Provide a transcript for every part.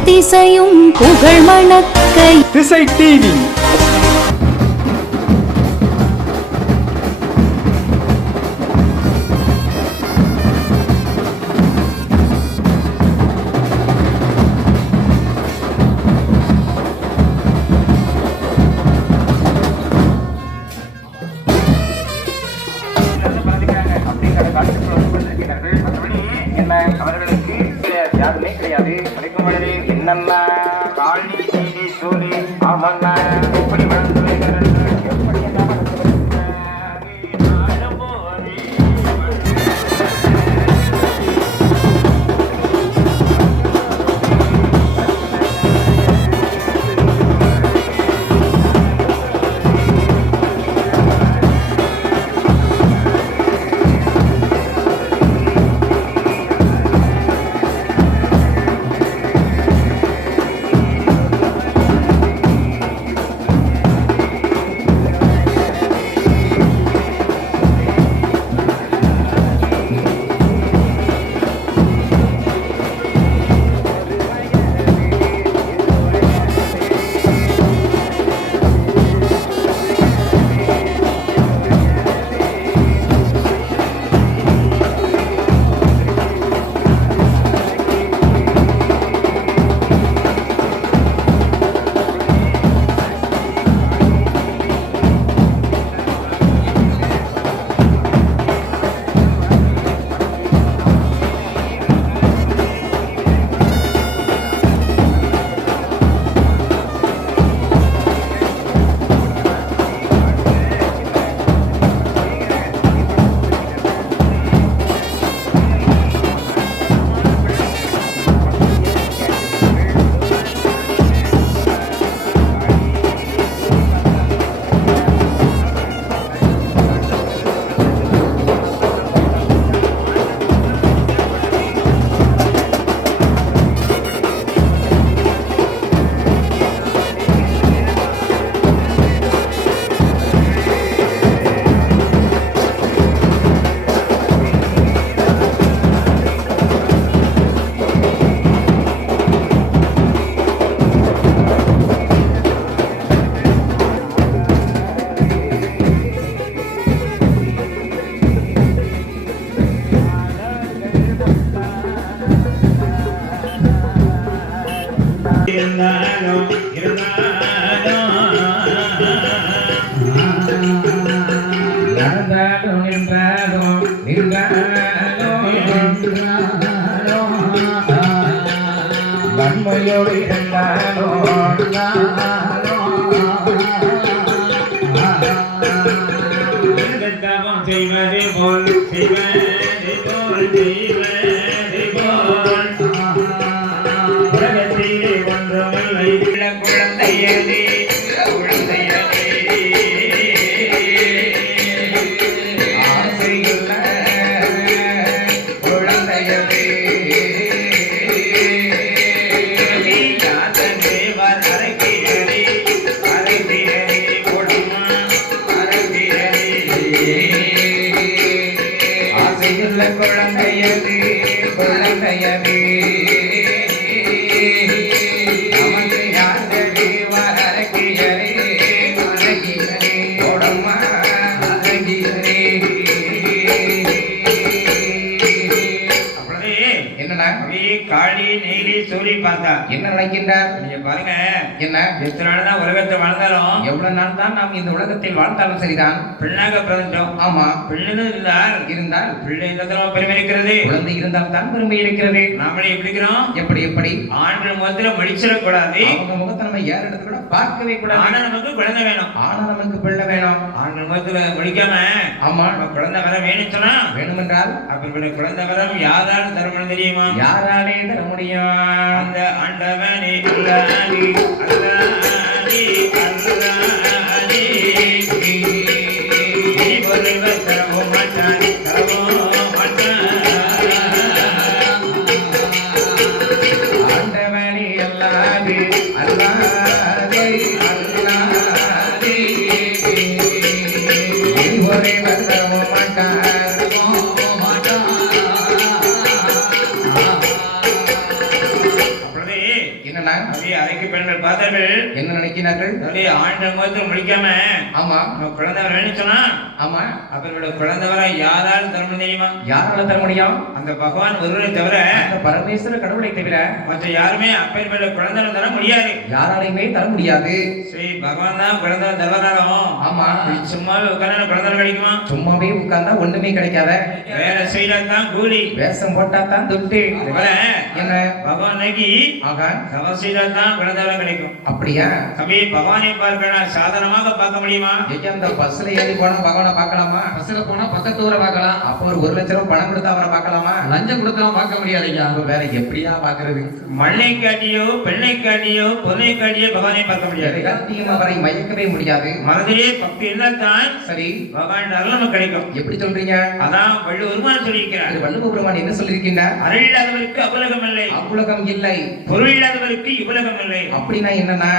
எத்திசையும் புகழ் மணக்க திசை டிவி. அவர்களுக்கு யாருமே கிடையாது. கிடைக்கும் பொழுது என்னென்ன காளி நீதி சூரி அவன் எப்படி வளர்ந்து வருகிறது, எப்படி நன்மையோடு செய்வதே போல் செய்வதே போல் செய்வதே போல் உலகத்திலே ஒன்றுமில்லை குழந்தையதே குழந்தையதே ஆசையுள்ள குழந்தையதே குழந்தையது குழந்தையது நமக்கு யாரு வரகியரே வரகியரே உடம்மா வரகியரே. அப்படியே என்னன்னா காளி நீலி சூரி பார்த்தா என்ன நினைக்கின்றார்? நீங்க பாருங்க, என்ன எத்தனை நாள் தான் உலகத்தை வாழ்ந்தாலும், எவ்வளவு நாள் தான் நாம் இந்த உலகத்தில் வாழ்ந்தாலும் சரிதான், பெண்ணாக பிறந்தோம். ஆமா, பெண்ணு இருந்தால் பிள்ளை இருந்தாலும் பெருமை இருக்கிறது, குழந்தை இருந்தால் தான் பெருமை இருக்கிறது. நாமளே எப்படி இருக்கிறோம்? எப்படி எப்படி ஆண்கள் முகத்துல மடிச்சிடக்கூடாது, அவங்க முகத்தை நம்ம யார் இடத்துல கூட பார்க்கவே கூடாது. ஆனா நமக்கு குழந்தை வேணும், ஆனா நமக்கு பிள்ளை வேணும். ஆண்கள் முகத்துல மடிக்காம ஆமா குழந்தை வர வேணும் சொன்னா வேணும் என்றால் அப்ப குழந்தை வரம் யாராலும் தர முடியும் தெரியுமா? யாராலே தர முடியும்? அந்த ஆண்டவனே அல்லாஹ் பார்த்தார்கள். என்ன நினைக்கிறார்கள்? ஆண்ட முகத்தில் முடிக்காம ஆமா குழந்தை வேணும்னு சொன்னா ஆமா அவர்களோட குழந்தைவரை யாராலும் தர முடியும் தெரியுமா? யாரால தர முடியும்? அந்த பகவான் ஒருவரை தவிர, அந்த பரமேஸ்வர கடவுளை தவிர மற்ற யாருமே அப்பேற்பட்ட குழந்தை தர முடியாது. யாராலையுமே தர முடியாது. சரி, பகவான் தான் குழந்தை தருவதாலும் ஆமா சும்மாவே உட்கார்ந்து குழந்தை கிடைக்குமா? சும்மாவே உட்கார்ந்தா ஒண்ணுமே கிடைக்காத. வேலை செய்யறா தான் கூலி, வேஷம் போட்டா தான் துட்டு. என்ன பகவான் தவம் செய்தா தான் குழந்தை கிடைக்கும். அப்படியா? தம்பி, பகவானை பார்க்க சாதாரணமாக பார்க்க முடியுமா? அந்த பஸ்ல ஏறி போனா பகவானை பார்க்கலாமா? பஸ்ல போனா பக்கத்து ஊரை பார்க்கலாம். அப்போ ஒரு 1 லட்சம் ரூபாய் பணம் கொடுத்தா அவரை பார்க்கலாமா? லஞ்சம் கொடுத்தா பார்க்க முடியாது ஐயா. வேற எப்படியா பாக்குறது? மண்ணை காட்டியோ பெண்ணை காட்டியோ பொருளை காட்டியோ பகவானை பார்க்க முடியாது. காட்டியும் அவரை மயக்கவே முடியாது. மனதிலே பக்தி இருந்தால்தான் சரி பகவான் அருள் நமக்கு கிடைக்கும். எப்படி சொல்றீங்க? அதான் வள்ளுவருமான் சொல்லியிருக்கிறார். வள்ளுவ பெருமான் என்ன சொல்லியிருக்கின்றார்? அருள் இல்லாதவருக்கு அவுலகம் இல்லை, அவ்வுலகம் இல்லை. பொருள் இல்லாதவருக்கு இவ்வுலகம் இல்லை. அப்படின்னா என்னன்னா,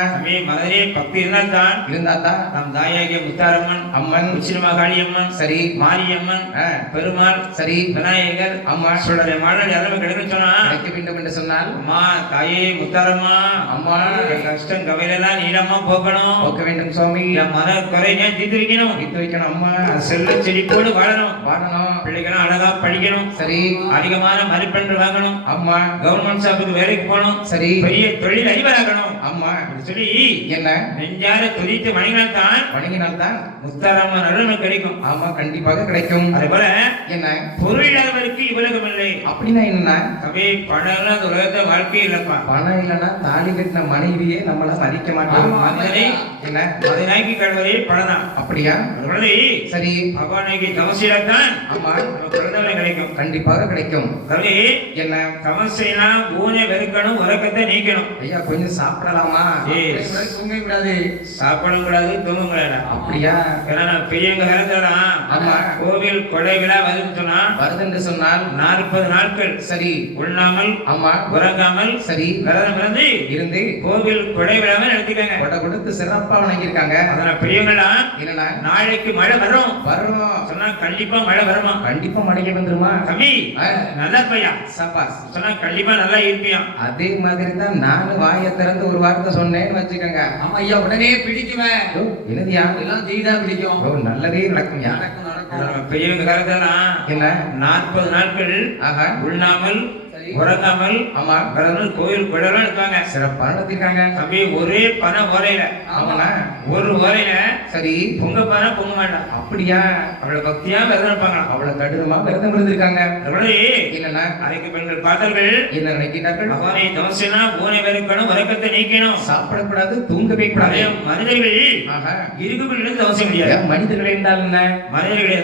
மனதிலே பக்தி இருந்தால்தான் நம் தாயாகிய முத்தாரம்மன், அம்மன், உச்சிரமா காளியம்மன், சரி மாரியம்மன், பெருமாள், சரி விநாயகர், அம்மா சொல்ற மாடல் யாரும் கிடைக்கும் சொன்னா கிடைக்க வேண்டும் என்று சொன்னால், அம்மா தாயே முத்தாரம்மா, அம்மா கஷ்டம் கவலையெல்லாம் நீளமா போக்கணும், போக்க வேண்டும் சுவாமி. என் மன குறைய தீர்த்து வைக்கணும், தீர்த்து வைக்கணும். அம்மா செல்வ செழிப்போடு வாழணும், வாழணும். பிள்ளைகளும் அழகா படிக்கணும், சரி அதிகமான மதிப்பெண்கள் வாங்கணும், அம்மா கவர்மெண்ட் ஜாபுக்கு வேலைக்கு போகணும், சரி பெரிய தொழில் அதிபராகணும். அம்மா சொல்லி என்ன நெஞ்சார துதித்து வணங்கினால்தான் வணங்கினால்தான் முத்தாரம்மன் அருள் நமக்கு கிடைக்கும். ஆமா கண்டிப்பாக கிடைக்கும். அதே போல என்ன பொருள் இல்லாதவருக்கு இவ்வுலகம் இல்லை. அப்படின்னா என்ன? அவே பணம் அந்த உலகத்தை வாழ்க்கை இல்லப்பா. பணம் இல்லைன்னா தாலி கட்டின மனைவியே நம்மள மதிக்க மாட்டோம். என்ன மதினாய்க்கு கழுவதே பணம் தான். அப்படியா? சரி பகவானைக்கு தவசையாத்தான் ஆமா குழந்தை கிடைக்கும். கண்டிப்பாக கிடைக்கும். என்ன தவசைனா ஊனை வெறுக்கணும், உறக்கத்தை நீக்கணும். ஐயா கொஞ்சம் சாப்பிடலாமா? தூங்க கூடாது, சாப்பிடவும் கூடாது, தூங்க கூடாது. அப்படியா? ஏன்னா பெரியவங்க இறந்துடலாம். ஆமா கோவில் கொடை விழா வருதுன்னு சொன்னா வருதுன்னு சொன்னால் 40 நாட்கள் சரி உண்ணாமல் ஆமா உறங்காமல் சரி விரதம் இருந்து இருந்து கோவில் கொடை விழாவை நடத்திக்காங்க. கொடை கொடுத்து சிறப்பா வணங்கியிருக்காங்க. அதனால பெரியவங்களா என்னன்னா நாளைக்கு மழை வரும் வரும் சொன்னா கண்டிப்பா மழை வருமா? கண்டிப்பா மழை வந்துருமா? கம்மி நல்லா இருப்பையா சபாஸ் சொன்னா கண்டிப்பா நல்லா இருப்பியா. அதே மாதிரி தான் நானும் வாயை திறந்து ஒரு வார்த்தை சொன்னேன்னு வச்சுக்கோங்க. ஆமா ஐயா, உடனே பிடிக்குவேன். என்னதியா? எல்லாம் தீதான் பிடிக்கும். நல்லதே நடக்கும். நடக்கும் நடக்கும். பெரியவங்க காலத்தெல்லாம் என்ன 40 நாட்கள் ஆஹா உண்ணாமல் உறங்காமல் ஆமா விரதம் கோயில் கொடை எடுத்தாங்க. சிறப்பா நடத்திருக்காங்க. தம்பி ஒரே பணம் ஓலையில ஆமாண்ணா ஒரு ஓலையில சரி பொங்க பண பொங்க வேண்டாம். அப்படியா? அவ்வளவு பக்தியா விரதம் இருப்பாங்க. அவ்வளவு கடினமா விரதம் இருந்திருக்காங்க. என்னன்னா அரைக்கு பெண்கள் பார்த்தார்கள். என்ன நினைக்கிறார்கள்? பகவானை தவசினா ஊனை வெறுக்கணும், உறக்கத்தை நீக்கணும், சாப்பிடக்கூடாது, தூங்கவே கூடாது. மனிதர்கள் இருக்குகளிலிருந்து தவச முடியாது. மனிதர்கள் இருந்தால் என்ன? மனிதர்கள்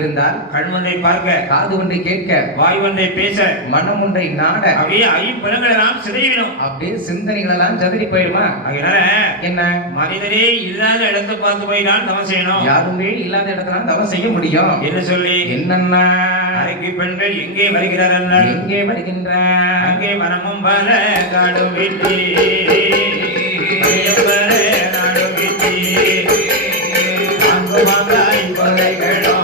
இருந்தால் கண் ஒன்றை பார்க்க, காது ஒன்றை கேட்க, வாய் ஒன்றை பேச, மனம் ஒன்றை நாட, அப்படியே ஐம்புலங்கள் எல்லாம் சிதைவிடும். அப்படியே சிந்தனைகள் எல்லாம் சதறி போயிடுமா? அதனால என்ன மனிதரே இல்லாத இடத்தை பார்த்து போய் தான் தவம் செய்யணும். யாருமே இல்லாத இடத்துல தவம் செய்ய முடியும். என்ன சொல்லி என்னன்னா அரைக்கு பெண்கள் எங்கே வருகிறார்கள்? எங்கே வருகின்றார்? அங்கே மனமும் பல காடும் வீட்டி நாடும் வீட்டி அங்குமாய் கொலைகளோ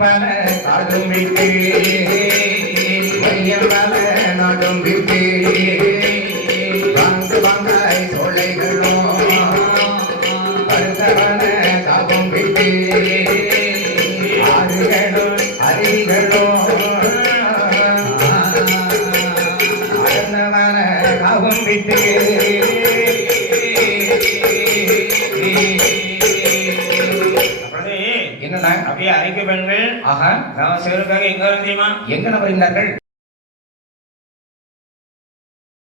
பல காடும் விட்டு பல நாடும் விட்டு வாங்கு வாங்காய் சோலைகளோ கருத்தவன காபம் விட்டு ஆறுகளோ அருவிகளோ அருந்தவன காபம் விட்டு அப்படியே அரைக்க பெண்கள் ஆஹா சிவனுக்காக எங்க தெரியுமா? எங்க வருகிறார்கள்?